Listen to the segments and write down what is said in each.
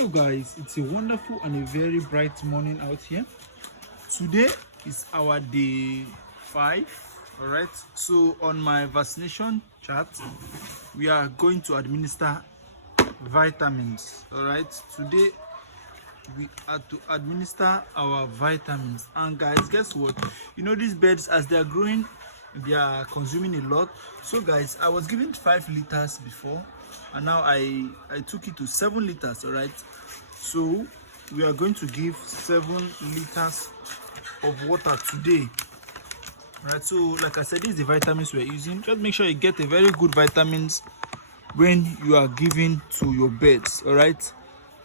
Hello guys, it's a wonderful and a very bright morning out here. Today is our day 5. All right, so on my vaccination chart we are going to administer vitamins. All right, today we are to administer our vitamins. And guys, guess what? You know, these birds, as they are growing, they are consuming a lot. So guys, I was given 5 liters before, and now I took it to 7 liters. All right, so we are going to give 7 liters of water today. All right, so like I said, these are the vitamins we're using. Just make sure you get a very good vitamins when you are giving to your birds. All right,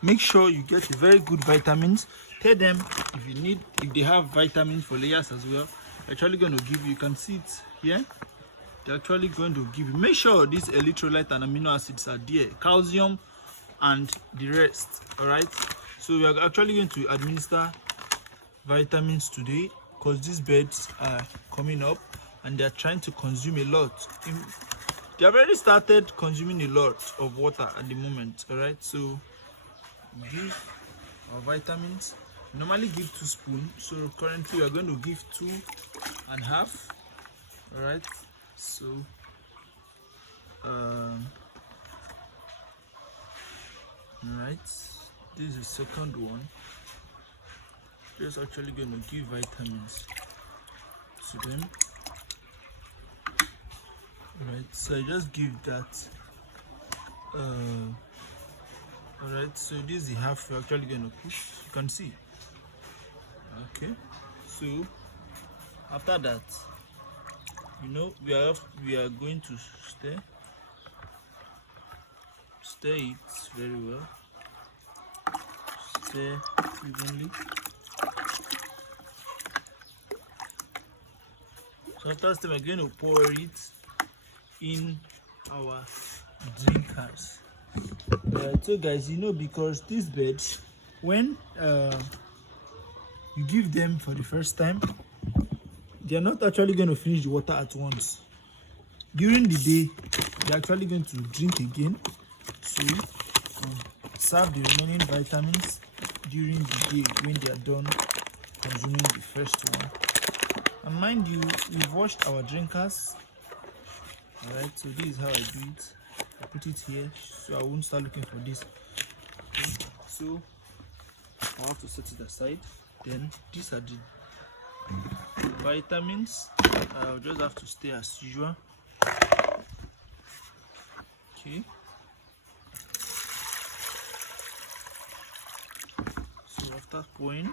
make sure you get a very good vitamins. Tell them if you need, if they have vitamins for layers as well, they're actually going to give you. You can see it here, they're actually going to give you. Make sure these electrolyte and amino acids are there, calcium and the rest. All right, so we are actually going to administer vitamins today because these birds are coming up and they're trying to consume a lot. They have already started consuming a lot of water at the moment. All right, so give our vitamins. We normally give 2 spoons, so currently we are going to give 2.5. all right, so all right, this is the second one. Just actually going to give vitamins to them. All right, so I just give that. All right, so this is the half we're actually going to put. You can see. Okay, so after that, you know, we are going to stir it very well. Stir evenly. So after that, we're going to pour it in our drinkers. So guys, you know, because these birds, when you give them for the first time, they are not actually going to finish the water at once. During the day, they're actually going to drink again to serve the remaining vitamins during the day when they are done consuming the first one. And mind you, we've washed our drinkers. All right, so this is how I do it. I put it here so I won't start looking for this. So I have to set it aside. Then these are the vitamins. I'll just have to stay as usual. Okay, so after pouring,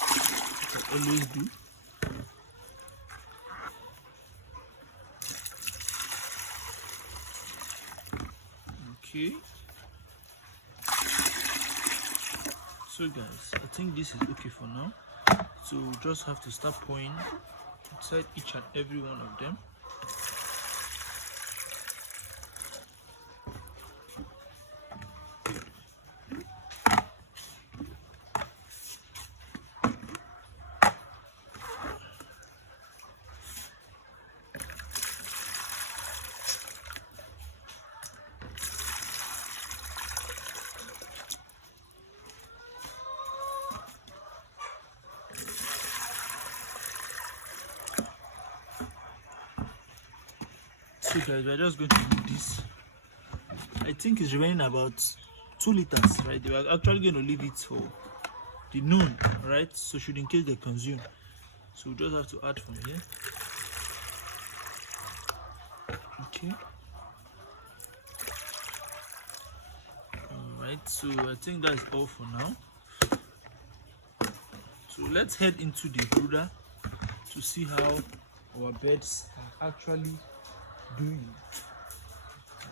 I always do. Okay, so guys, I think this is okay for now. So we just have to start pouring inside each and every one of them. So guys, we're just going to do this. I think it's remaining about 2 liters, right? They are actually going to leave it for the noon, right? So should in case they consume. So we just have to add from here. Okay. Alright, so I think that's all for now. So let's head into the brooder to see how our birds are actually doing.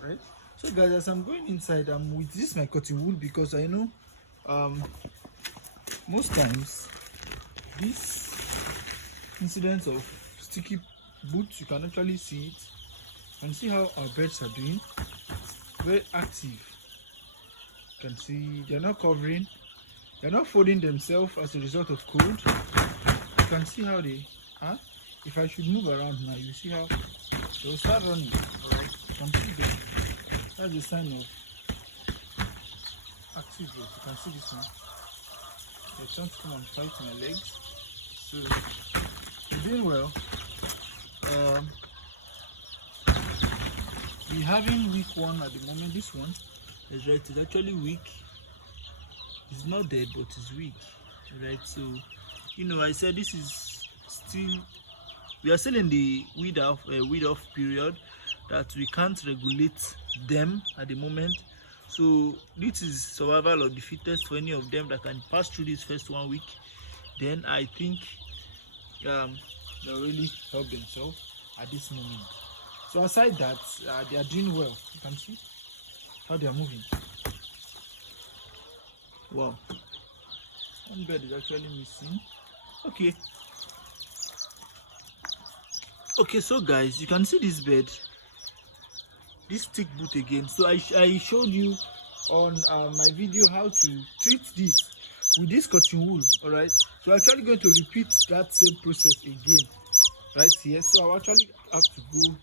Alright, so guys, as I'm going inside, I'm with this my cotton wool because I know most times this incident of sticky boots, you can actually see it and see how our birds are doing. Very active. You can see they're not covering, they're not folding themselves as a result of cold. You can see how they are. If I should move around now, you see how they will start running. Alright, you can see them. That's a sign of see, bro. You can see this one. They're trying to come and fight my legs. So we're doing well. We're having week 1 at the moment. This one is right. It's actually weak. It's not dead, but it's weak. Right. So I said this is still. We are still in the weed off period that we can't regulate them at the moment. So this is survival of the fittest for any of them that can pass through this first 1 week. Then I think they'll really help themselves at this moment. So aside that, they are doing well. You can see how they are moving. Wow, one bed is actually missing. Okay, so guys, you can see this bed, this thick boot again. So I showed you on my video how to treat this with this cotton wool. All right, so I'm actually going to repeat that same process again right here. So I'll actually have to go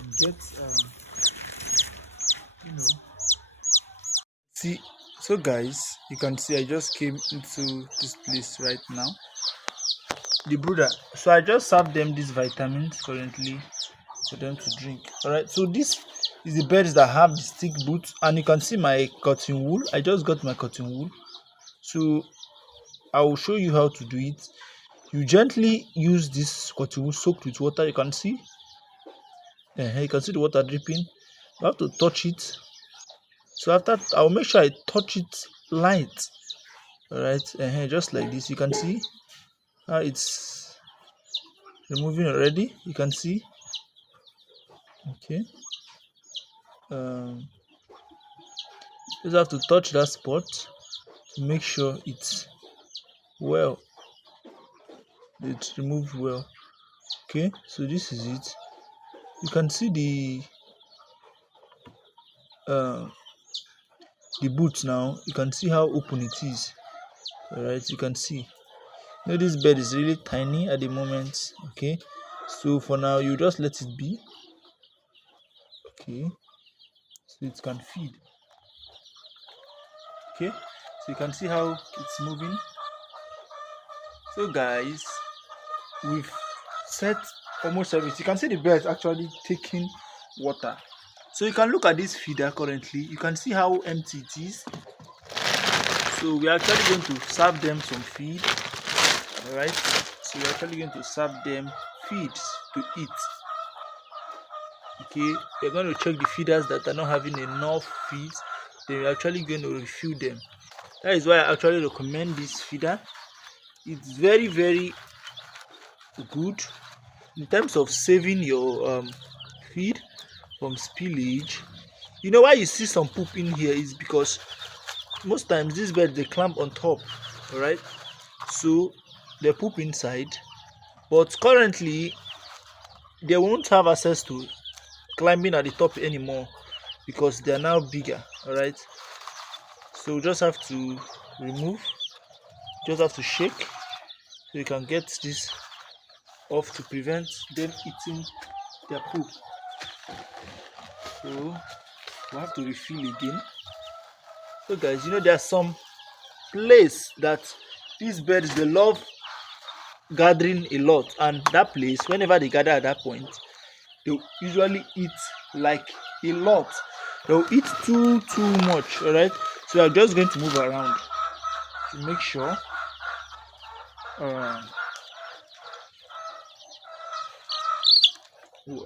and get see. So guys, you can see I just came into this place right now, the brooder. So I just served them these vitamins currently for them to drink. All right, so this is the beds that have the thick boot, and you can see my cotton wool. I just got my cotton wool, so I will show you how to do it. You gently use this cotton wool soaked with water. You can see you can see the water dripping. You have to touch it. So after, I'll make sure I touch it light. All right, just like this. You can see how it's removing already. You can see. Okay, just have to touch that spot to make sure it's removed well. Okay, so this is it. You can see the boot now. You can see how open it is. All right, you can see. This bed is really tiny at the moment. Okay, so for now you just let it be. Okay, so it can feed. Okay, so you can see how it's moving. So guys, we've set almost everything. You can see the bed actually taking water. So you can look at this feeder currently. You can see how empty it is. So we're actually going to serve them some feed. All right, so we're actually going to serve them feeds to eat. Okay, we're going to check the feeders that are not having enough feeds. Then we're actually going to refill them. That is why I actually recommend this feeder. It's very, very good in terms of saving your feed from spillage. Why you see some poop in here is because most times these birds, they climb on top. All right, so they poop inside, but currently they won't have access to climbing at the top anymore because they are now bigger. All right, so we just have to remove, just have to shake so you can get this off to prevent them eating their poop. So we have to refill again. So guys, there are some place that these birds, they love gathering a lot, and that place, whenever they gather at that point, they usually eat like a lot. They'll eat too much. All right, so I'm just going to move around to make sure oh,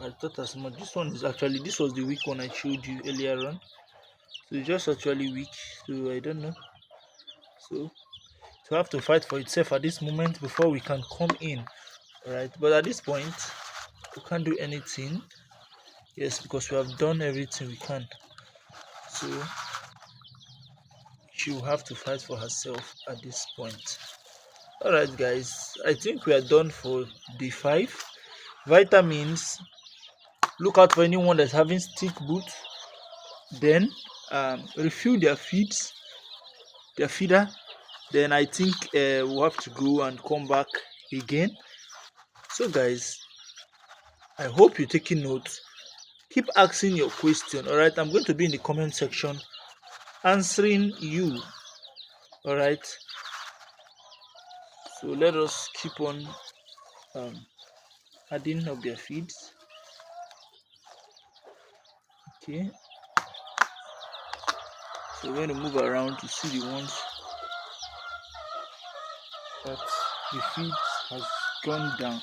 I thought as much. This one is actually, this was the weak one I showed you earlier on, so it's just actually weak, so I don't know. So to have to fight for itself at this moment before we can come in. All right, but at this point we can't do anything. Yes, because we have done everything we can. So she will have to fight for herself at this point. All right guys, I think we are done for day 5. Vitamins, look out for anyone that's having stick boot. Then refill their feeder. Then I think we'll have to go and come back again. So guys, I hope you're taking notes. Keep asking your question. All right, I'm going to be in the comment section answering you. All right, so let us keep on adding up their feeds. Okay, so we're going to move around to see the ones that the feed has gone down.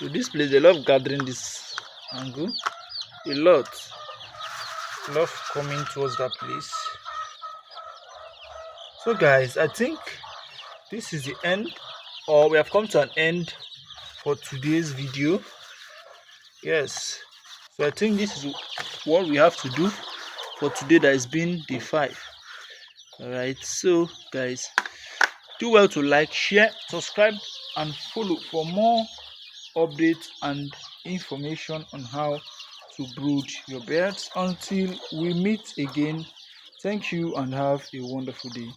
So this place, they love gathering this angle a lot. Love coming towards that place. So guys, I think this is the end, or we have come to an end for today's video. Yes, so I think this is what we have to do for today. That has been day 5. All right, so guys, do well to like, share, subscribe and follow for more updates and information on how to brood your birds. Until we meet again, thank you and have a wonderful day.